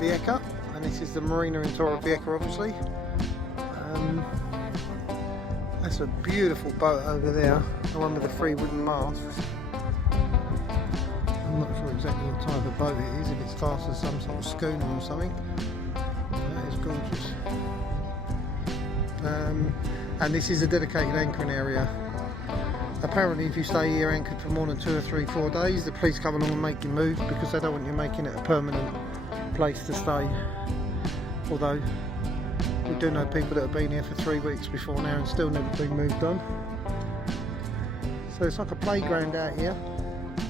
Torrevieja, and this is the marina in Torrevieja, obviously. That's a beautiful boat over there, the one with the 3 wooden masts. I'm not sure exactly what type of boat it is, if it's classed as some sort of schooner or something. That is gorgeous. And this is a dedicated anchoring area. Apparently if you stay here anchored for more than 2 or 3, 4 days, the police come along and make you move, because they don't want you making it a permanent place to stay. Although we do know people that have been here for 3 weeks before now and still never been moved on. So it's like a playground out here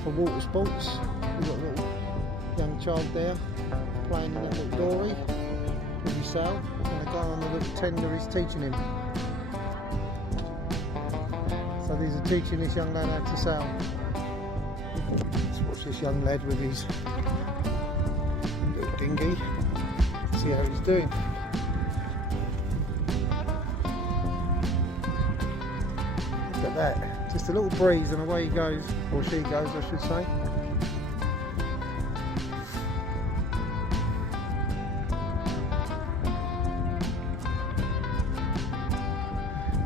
for water sports. We've got a little young child there playing in that little dory with his sail, and the guy on the little tender is teaching him. So these are teaching this young lad how to sail. Let's watch this young lad with his little dinghy, see how he's doing. Look at that, just a little breeze and away he goes, or she goes I should say.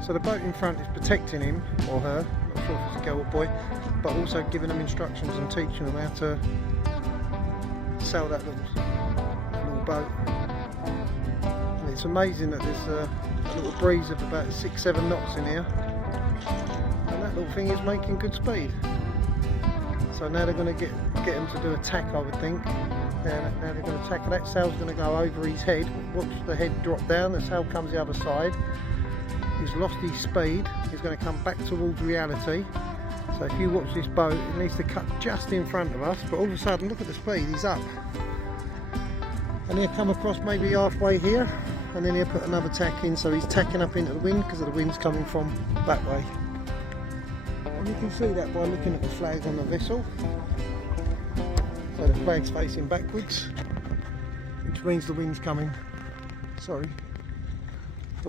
So the boat in front is protecting him or her, not sure if it's a girl or boy, but also giving them instructions and teaching them how to sail that little boat. And it's amazing that there's a little breeze of about 6-7 knots in here, and that little thing is making good speed. So now they're going to get him to do a tack, I would think. Now they're going to tack, that sail's going to go over his head. Watch the head drop down, the sail comes the other side. He's lost his speed, he's going to come back towards reality. So if you watch this boat, it needs to cut just in front of us, but all of a sudden look at the speed, he's up. And he'll come across maybe halfway here, and then he'll put another tack in, so he's tacking up into the wind because the wind's coming from that way. And you can see that by looking at the flag on the vessel. So the flag's facing backwards, which means the wind's coming, the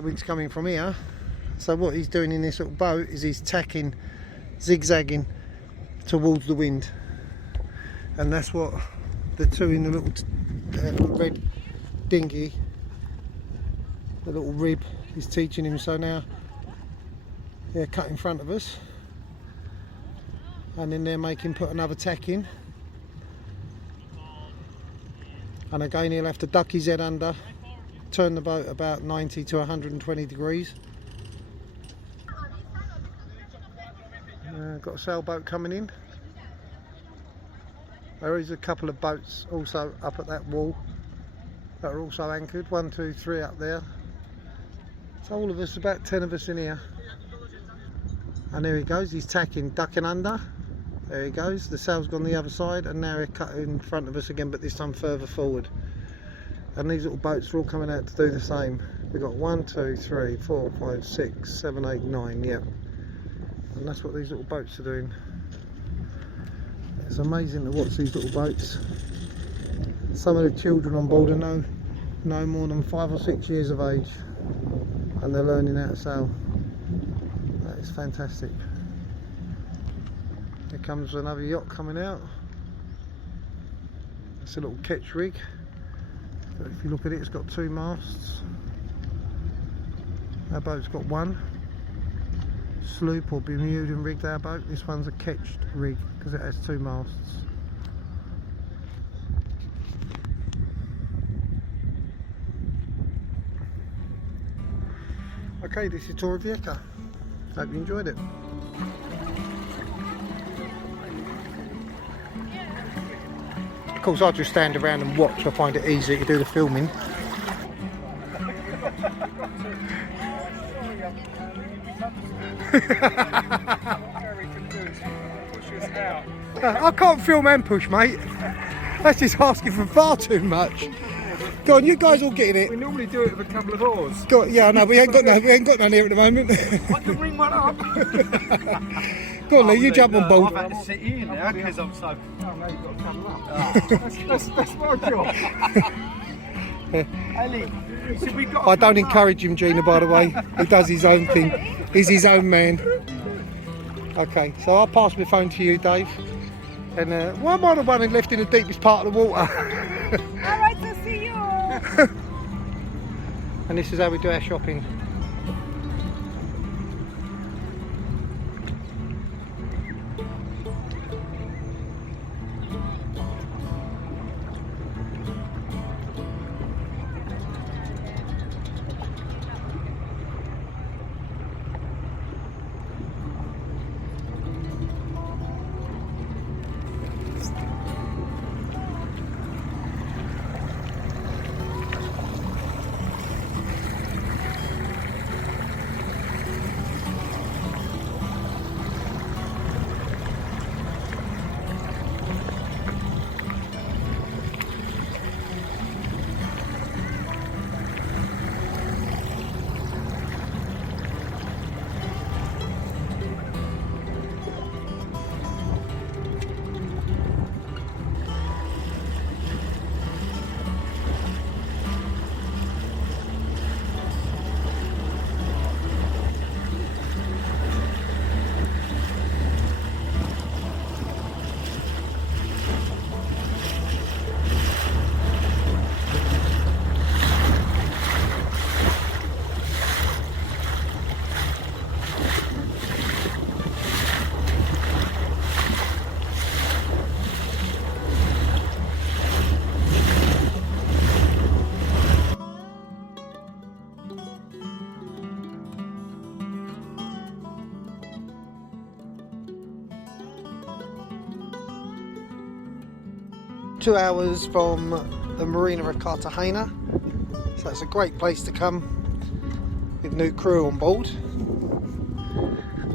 wind's coming from here. So what he's doing in this little boat is he's tacking, zigzagging towards the wind, and that's what the two in the little red dinghy, the little rib, is teaching him. So now they're cut in front of us, and then they're making put another tack in, and again he'll have to duck his head under, turn the boat about 90 to 120 degrees. Got a sailboat coming in. There is a couple of boats also up at that wall that are also anchored, 1, 2, 3 up there. So all of us, about 10 of us in here. And there he goes, he's tacking, ducking under. There he goes, the sail's gone the other side, and now he's cut in front of us again, but this time further forward. And these little boats are all coming out to do the same. We've got 1, 2, 3, 4, 5, 6, 7, 8, 9, yeah. And that's what these little boats are doing. It's amazing to watch these little boats. Some of the children on board are no more than 5 or 6 years of age, and they're learning how to sail. That is fantastic. Here comes another yacht coming out. It's a little ketch rig. But if you look at it, it's got 2 masts. Our boat's got 1. Sloop or Bermudan rigged our boat. This one's a ketched rig because it has 2 masts. Okay, this is Torrevieja. Hope you enjoyed it. Of course, I just stand around and watch. I find it easy to do the filming. I can't film and push, mate. That's just asking for far too much. Go on, you guys all get in it. We normally do it with a couple of oars. Go on, yeah, I know, we ain't got none here at the moment. I can ring one up. Go on, Lee, you jump on board. I've had to sit in now because I'm so... Oh, no, you've got to come up. That's my job. Ellie, so we've got I don't encourage him, Gina, by the way. He does his own thing. He's his own man. Okay, so I'll pass my phone to you, Dave. And why am I the one left in the deepest part of the water? Alright, so see you. And this is how we do our shopping. Two hours from the marina of Cartagena, so it's a great place to come with new crew on board.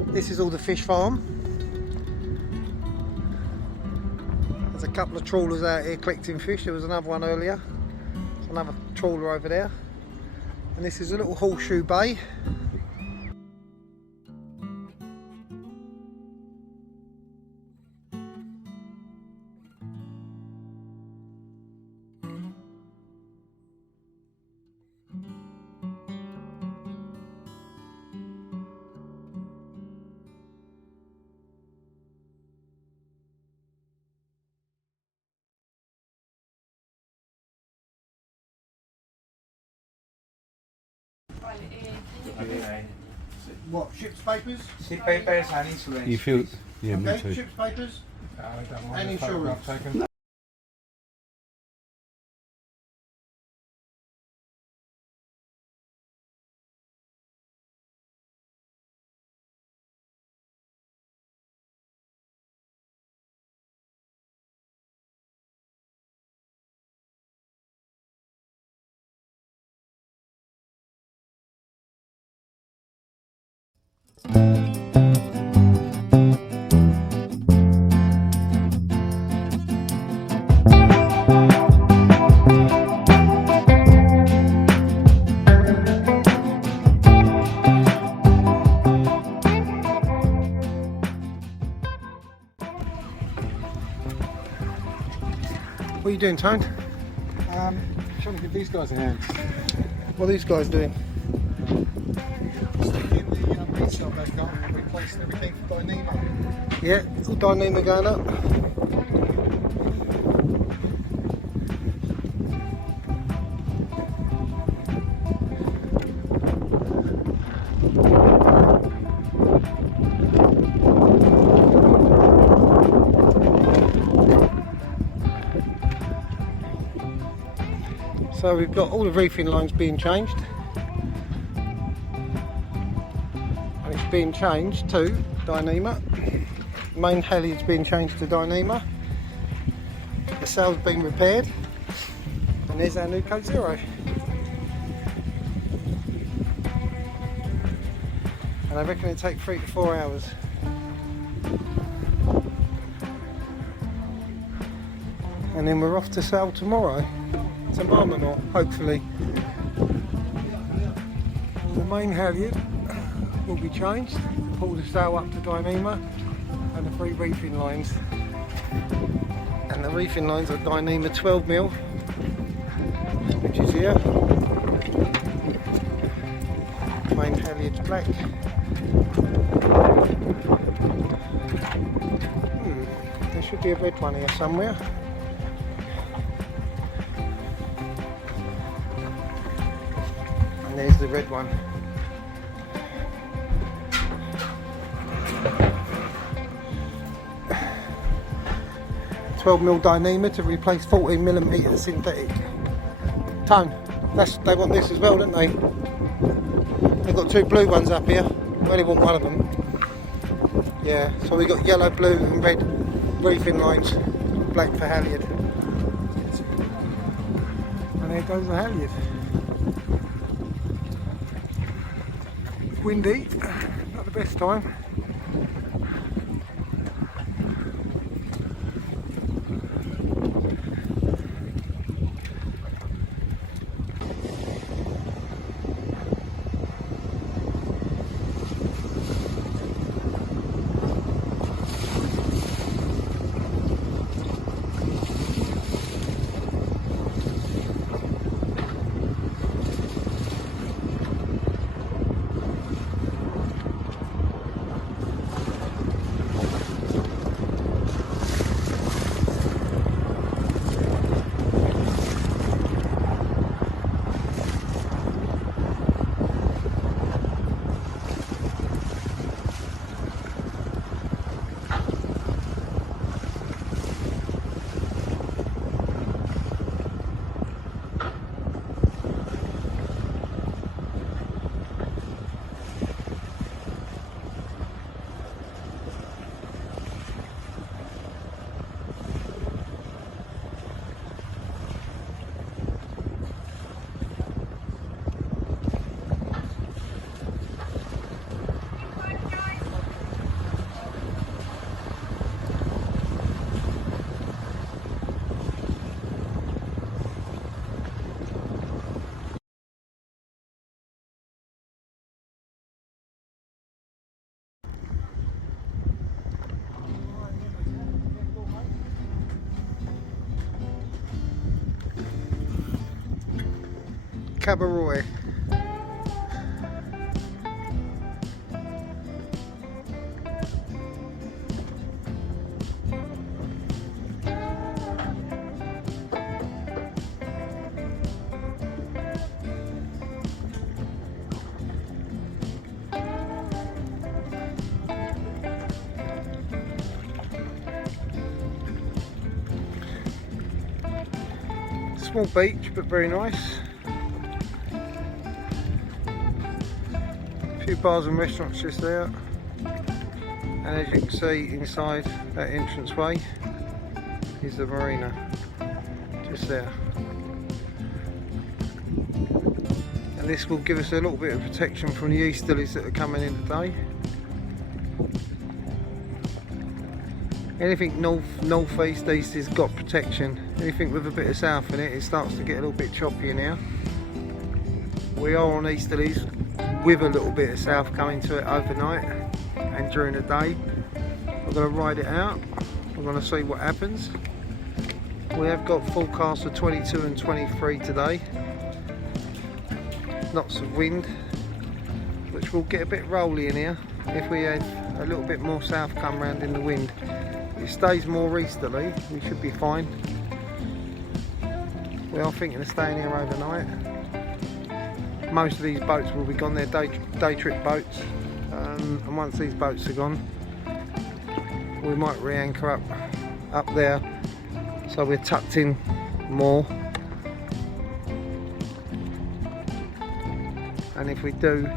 This is all the fish farm. There's a couple of trawlers out here collecting fish. There was another one earlier. There's another trawler over there. And this is a little horseshoe bay. What, ship's papers? Ship papers and insurance. You feel, yeah, me Okay, too. ship's papers I don't want and the insurance. photograph taken. What are you doing, Tone? Trying to give these guys a hand. What are these guys doing? Sticking the beach shell back on and replacing everything for Dyneema. Yeah, Dyneema going up. So we've got all the reefing lines being changed. And it's being changed to Dyneema. Main halyard's being changed to Dyneema. The sail's been repaired. And there's our new Code Zero. And I reckon it'll take 3 to 4 hours. And then we're off to sail tomorrow to Marmenour, hopefully. The main halyard will be changed to pull the sail up to Dyneema, and the 3 reefing lines. And the reefing lines are Dyneema 12mm, which is here. Main halyard's black. There should be a red one here somewhere. There's the red one. 12mm dyneema to replace 14mm synthetic. Tone, they want this as well, don't they? They've got two blue ones up here. We only want one of them. Yeah, so we got yellow, blue and red reefing lines, black for halyard. And there goes the halyard. Windy, not the best time. Catamaran. Small beach, but very nice. A few bars and restaurants just there, and as you can see inside that entranceway is the marina, just there. And this will give us a little bit of protection from the easterlies that are coming in today. Anything north, east has got protection. Anything with a bit of south in it, it starts to get a little bit choppier now. We are on easterlies with a little bit of south coming to it overnight and during the day. We're going to ride it out. We're going to see what happens. We have got forecasts of 22 and 23 today. Lots of wind, which will get a bit rolly in here if we have a little bit more south come round in the wind. If it stays more easterly, we should be fine. We are thinking of staying here overnight. Most of these boats will be gone, they're day trip boats, and once these boats are gone, we might re-anchor up there, so we're tucked in more. And if we do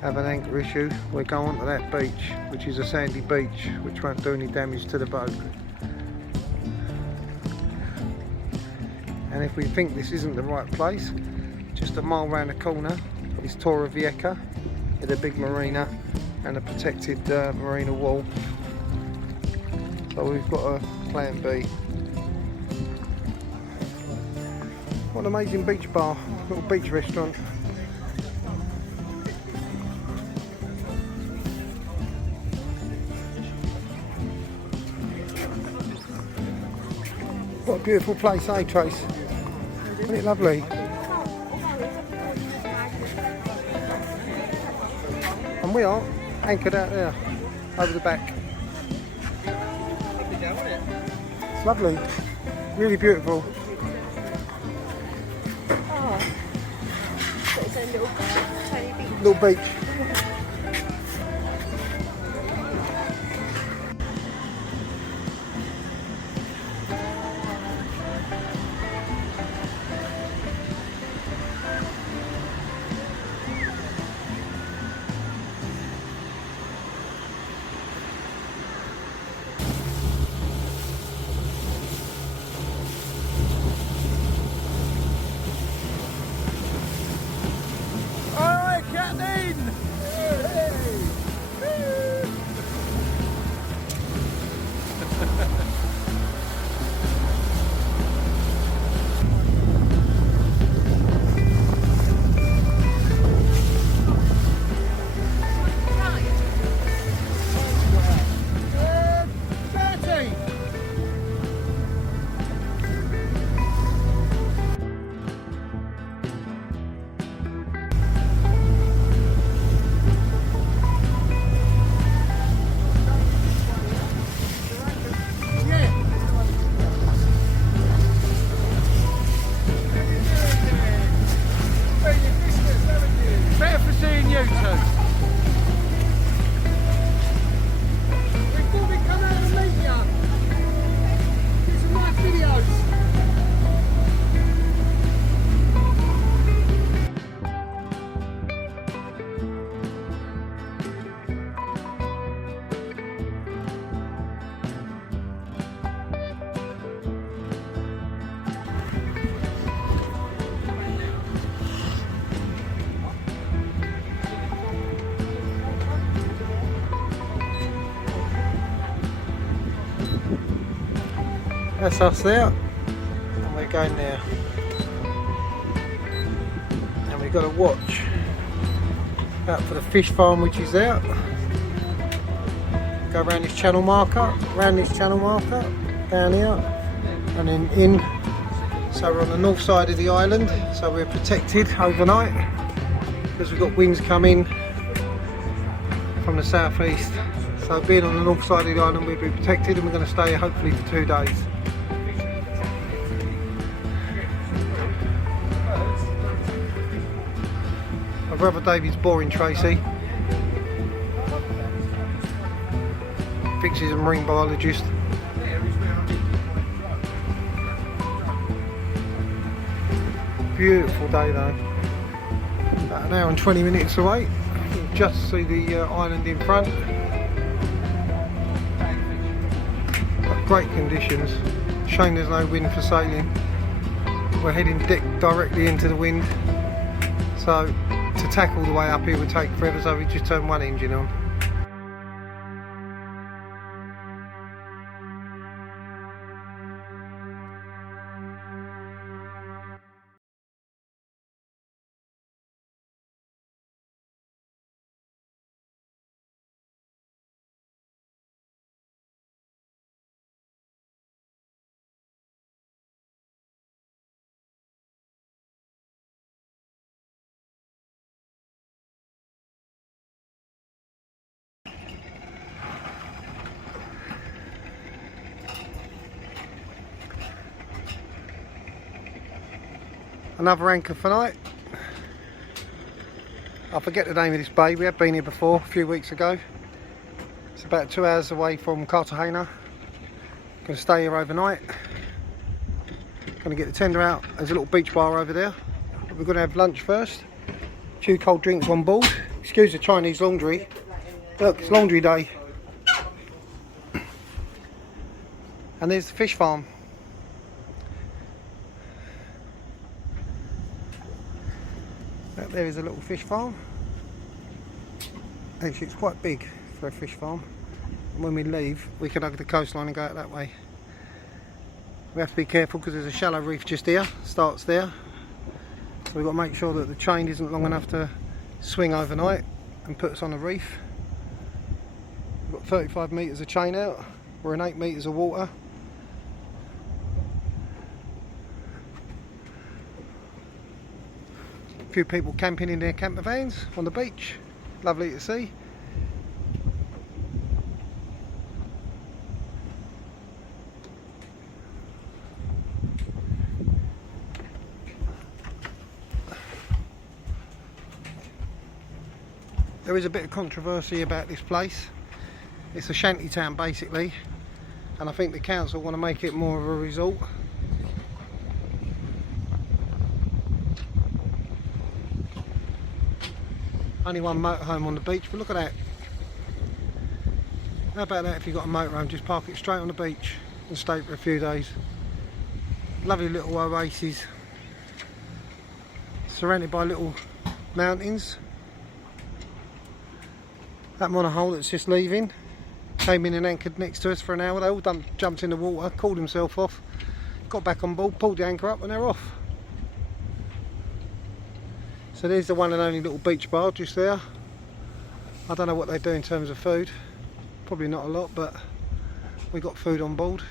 have an anchor issue, we'll go onto that beach, which is a sandy beach, which won't do any damage to the boat. And if we think this isn't the right place, just a mile round the corner is Torrevieja, with a big marina and a protected marina wall. So we've got a plan B. What an amazing beach bar, little beach restaurant. What a beautiful place, eh, Trace? Isn't it lovely? And we are anchored out there, over the back. It's lovely, really beautiful. little tiny beach. Little beach. Alright, Captain! Better for seeing you two. We thought we'd come out and meet you. Do some nice videos. That's us there, and we're going there. And we've got to watch out for the fish farm, which is out. Go around this channel marker, down here, and then in. So we're on the north side of the island, so we're protected overnight because we've got winds coming from the southeast. So being on the north side of the island, we'll be protected, and we're going to stay here hopefully for 2 days. My brother David's boring Tracy. Thinks he's a marine biologist. Beautiful day though. About an hour and 20 minutes away. You can just see the island in front. But great conditions. Shame there's no wind for sailing. We're heading directly into the wind. So to tackle the way up here would take forever, so we just turn one engine on. Another anchor for night. I forget the name of this bay. We have been here before a few weeks ago. It's about 2 hours away from Cartagena. Going to stay here overnight. Going to get the tender out. There's a little beach bar over there. But we're going to have lunch first. A few cold drinks on board. Excuse the Chinese laundry. Look, it's laundry day. And there's the fish farm. There is a little fish farm. Actually, it's quite big for a fish farm. And when we leave, we can hug the coastline and go out that way. We have to be careful because there's a shallow reef just here, starts there. So we've got to make sure that the chain isn't long enough to swing overnight and put us on the reef. We've got 35 metres of chain out. We're in 8 metres of water. A few people camping in their camper vans on the beach. Lovely to see. there is a bit of controversy about this place. It's a shanty town basically, and I think the council want to make it more of a resort. Only one motorhome on the beach, but look at that. How about that if you've got a motorhome, just park it straight on the beach and stay for a few days. Lovely little oases, surrounded by little mountains. That monohull that's just leaving came in and anchored next to us for an hour. They all jumped in the water, called himself off, got back on board, pulled the anchor up and they're off. So there's the one and only little beach bar just there. I don't know what they do in terms of food, probably not a lot, but we got food on board.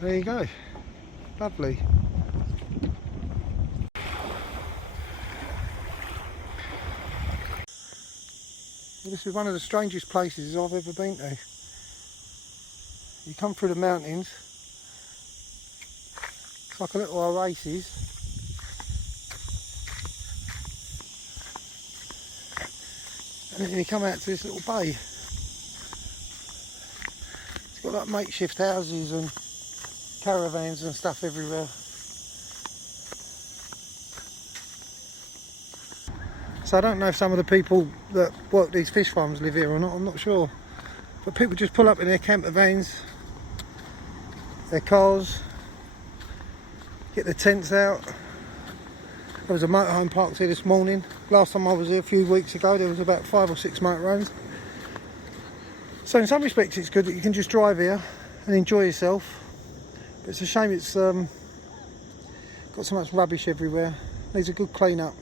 There you go, lovely. This is one of the strangest places I've ever been to. You come through the mountains, it's like a little oasis. And then you come out to this little bay. It's got like makeshift houses and caravans and stuff everywhere. So I don't know if some of the people that work these fish farms live here or not, I'm not sure. But people just pull up in their camper vans, their cars, get their tents out. There was a motorhome parked here this morning. Last time I was here a few weeks ago there was about 5 or 6 motorhomes. So in some respects it's good that you can just drive here and enjoy yourself. But it's a shame it's got so much rubbish everywhere. Needs a good clean up.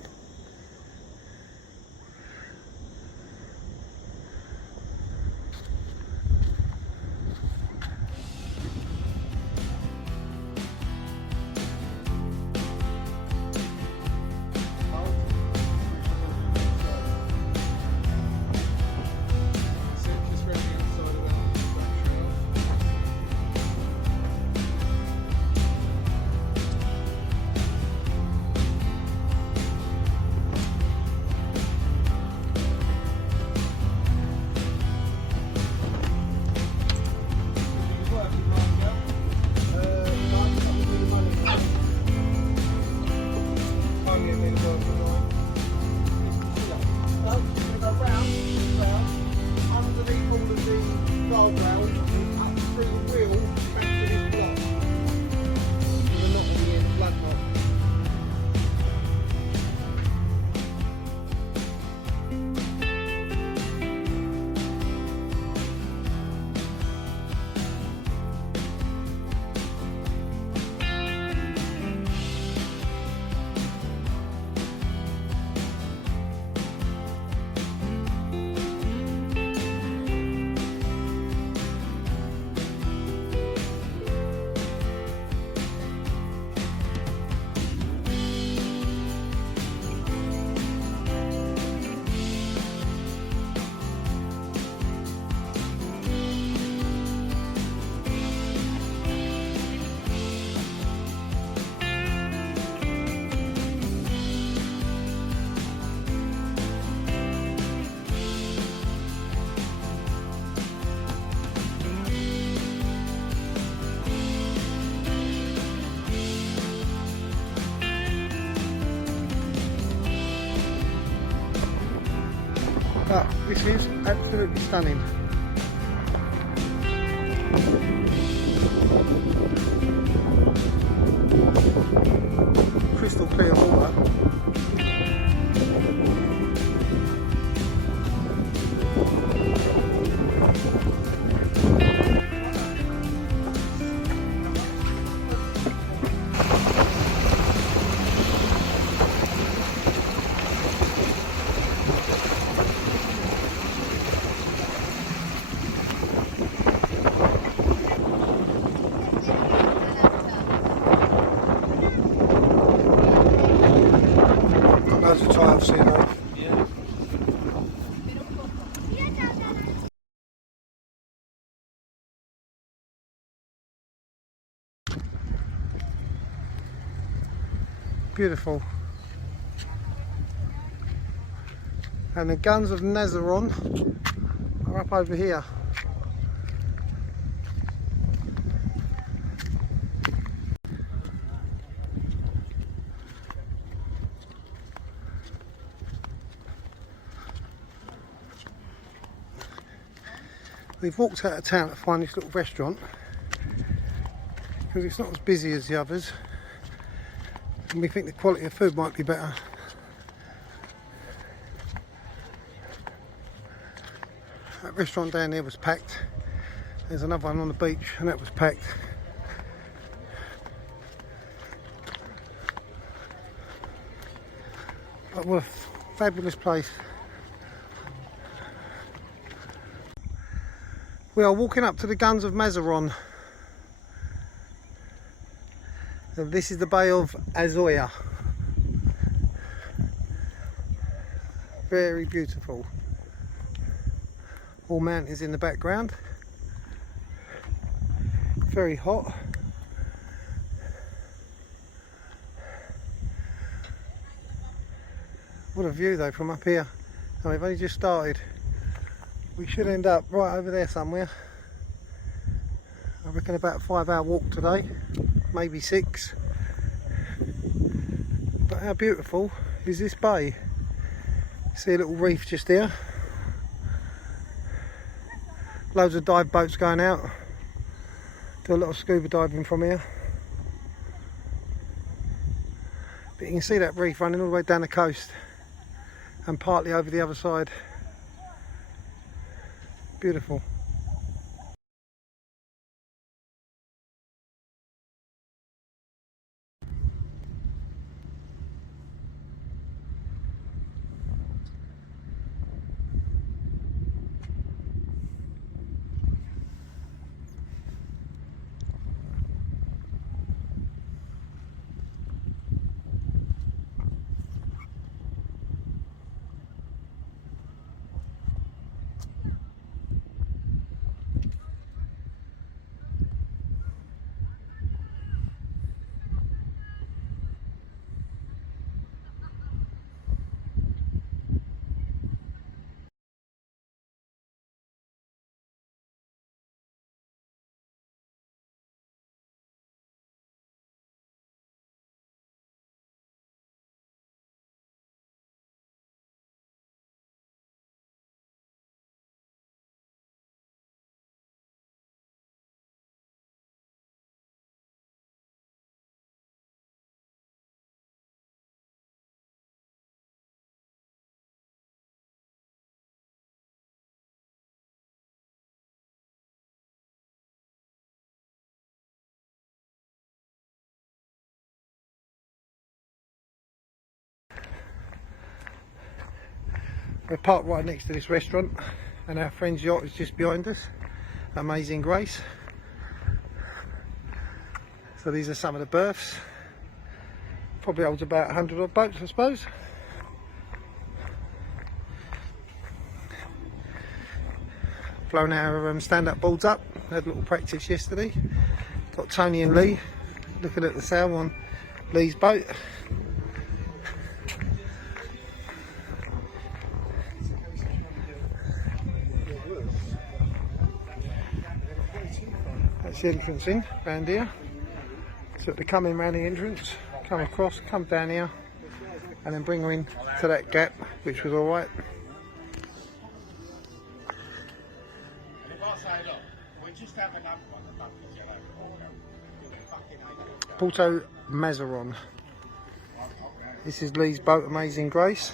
But this is absolutely stunning. Crystal clear water. Loads of tiles here though. Yeah. Beautiful. And the guns of Catamaran are up over here. We've walked out of town to find this little restaurant because it's not as busy as the others, and we think the quality of food might be better. That restaurant down there was packed. There's another one on the beach and that was packed. But what a fabulous place. We are walking up to the guns of Catamaran. And this is the Bay of Azoya. Very beautiful. All mountains in the background. Very hot. What a view though from up here. And we've only just started. We should end up right over there somewhere. I reckon about a 5-hour walk today, maybe 6. But how beautiful is this bay? See a little reef just there. Loads of dive boats going out. Do a lot of scuba diving from here. But you can see that reef running all the way down the coast and partly over the other side. Beautiful. We're parked right next to this restaurant and our friend's yacht is just behind us. Amazing Grace. So these are some of the berths. Probably holds about 100 odd boats, I suppose. Blown our stand-up boards up. Had a little practice yesterday. Got Tony and Lee looking at the sail on Lee's boat. That's the entrance in, round here. So to come in round the entrance, come across, come down here, and then bring her in to that gap, which was alright. Porto Catamaran. This is Lee's boat, Amazing Grace.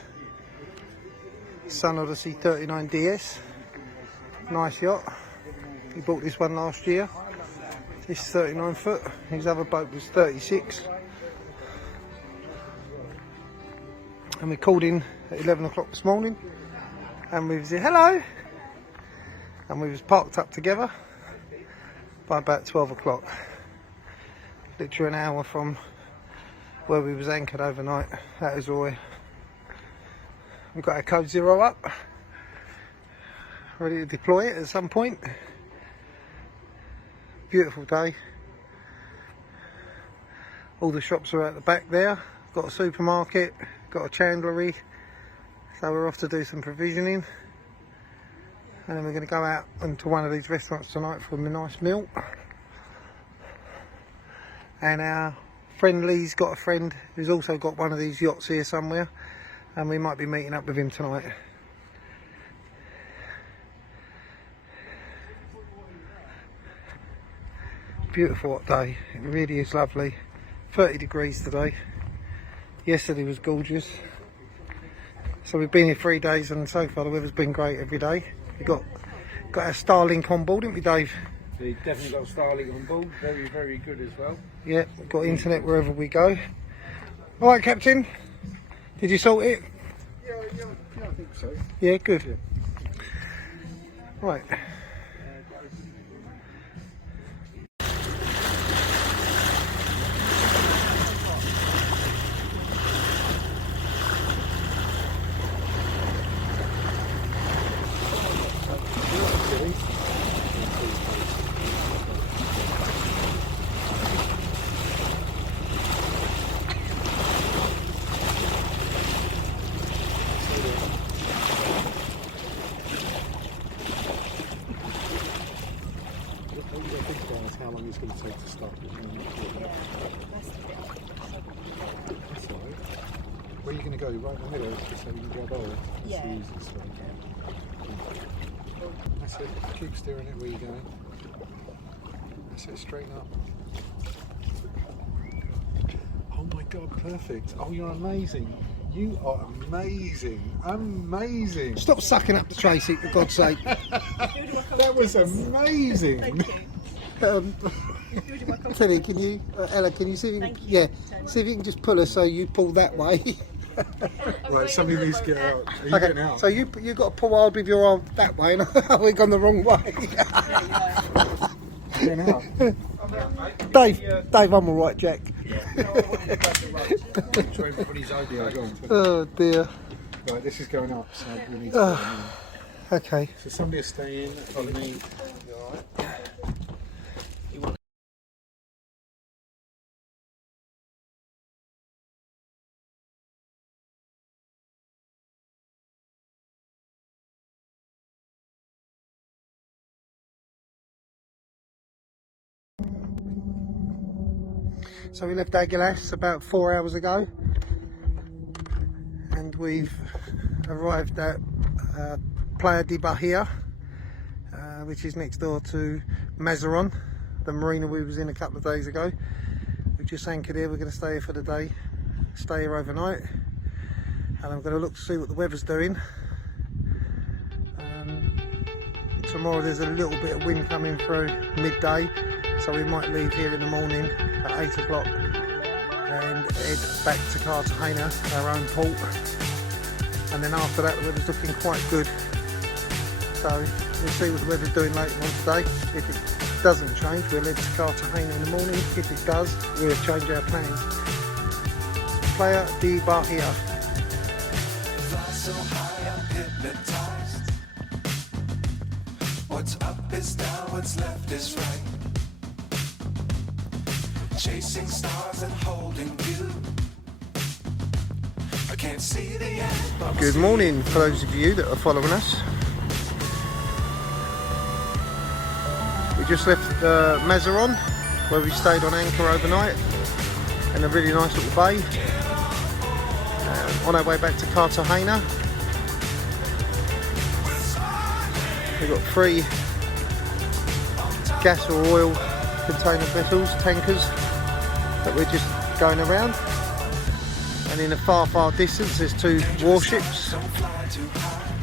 Sun Odyssey 39 DS. Nice yacht. He bought this one last year. This is 39 foot. His other boat was 36. And we called in at 11 o'clock this morning. And we said hello. And we was parked up together by about 12 o'clock. Literally an hour from where we was anchored overnight. That is all. We've got our code 0 up. Ready to deploy it at some point. Beautiful day. All the shops are at the back there. got a supermarket, got a chandlery, so we're off to do some provisioning, and then we're going to go out into one of these restaurants tonight for a nice meal. And our friend Lee's got a friend who's also got one of these yachts here somewhere, and we might be meeting up with him tonight. Beautiful hot day, it really is lovely. 30 degrees today. Yesterday was gorgeous. So we've been here 3 days, and so far the weather's been great every day. We've got our Starlink on board, haven't we, Dave? We've definitely got Starlink on board, very, very good as well. Yeah, we've got internet wherever we go. Alright, Captain, did you sort it? Yeah, I think so. Yeah, good. Yeah. Right. How long it's going to take to stop it. That's all right. Where are you going to go? Right in the middle, so you can grab hold. That's the easiest way. That's it. Keep steering it where you're going. That's it. Straighten up. Oh my God! Perfect. Oh, you're amazing. You are amazing. Amazing. Stop sucking up the Tracy, for God's sake. That was amazing. Thank you. Tilly, can you, Ella, can you see if you can, yeah, see if you can just pull us so you pull that way. Right, somebody needs to get out. Are you getting out? So you got to pull hard with your arm that way, and we've gone the wrong way. Getting out. Dave, I'm all right, Jack. Oh dear. Right, this is going up, so we need to go in. Okay. So somebody will stay in, follow me. So we left Aguilas about 4 hours ago, and we've arrived at Playa de Bahia, which is next door to Mazaron, the marina we was in a couple of days ago. We just anchored here. We're going to stay here for the day, stay here overnight, and I'm going to look to see what the weather's doing. Tomorrow there's a little bit of wind coming through midday, so we might leave here in the morning at 8 o'clock and head back to Cartagena, our own port, and then after that the weather's looking quite good, so we'll see what the weather's doing later on today. If it doesn't change, we'll head to Cartagena in the morning. If it does, we'll change our plans. Playa de Bahia. Fly so high, I'm hypnotized. What's up is down, what's left is right. Chasing stars and holding you. I can't see the end. Good morning for those of you that are following us. We just left Mazaron, where we stayed on anchor overnight in a really nice little bay. On our way back to Cartagena. We've got 3 gas or oil container vessels, tankers, that we're just going around, and in a far distance there's 2 warships.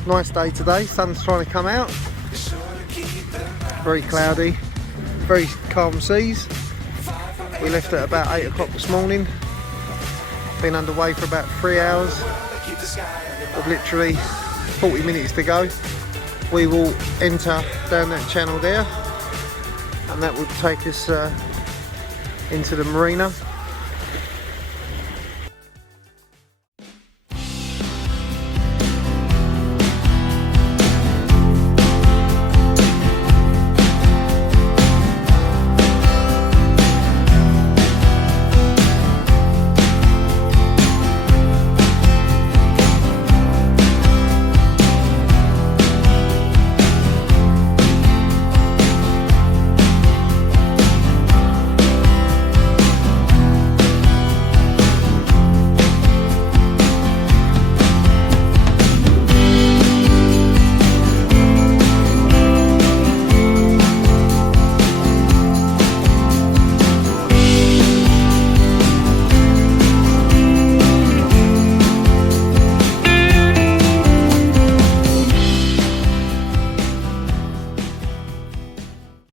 Nice day today, sun's trying to come out, very cloudy, very calm seas. We left at about 8 o'clock this morning, been underway for about 3 hours, with literally 40 minutes to go. We will enter down that channel there, and that will take us into the marina.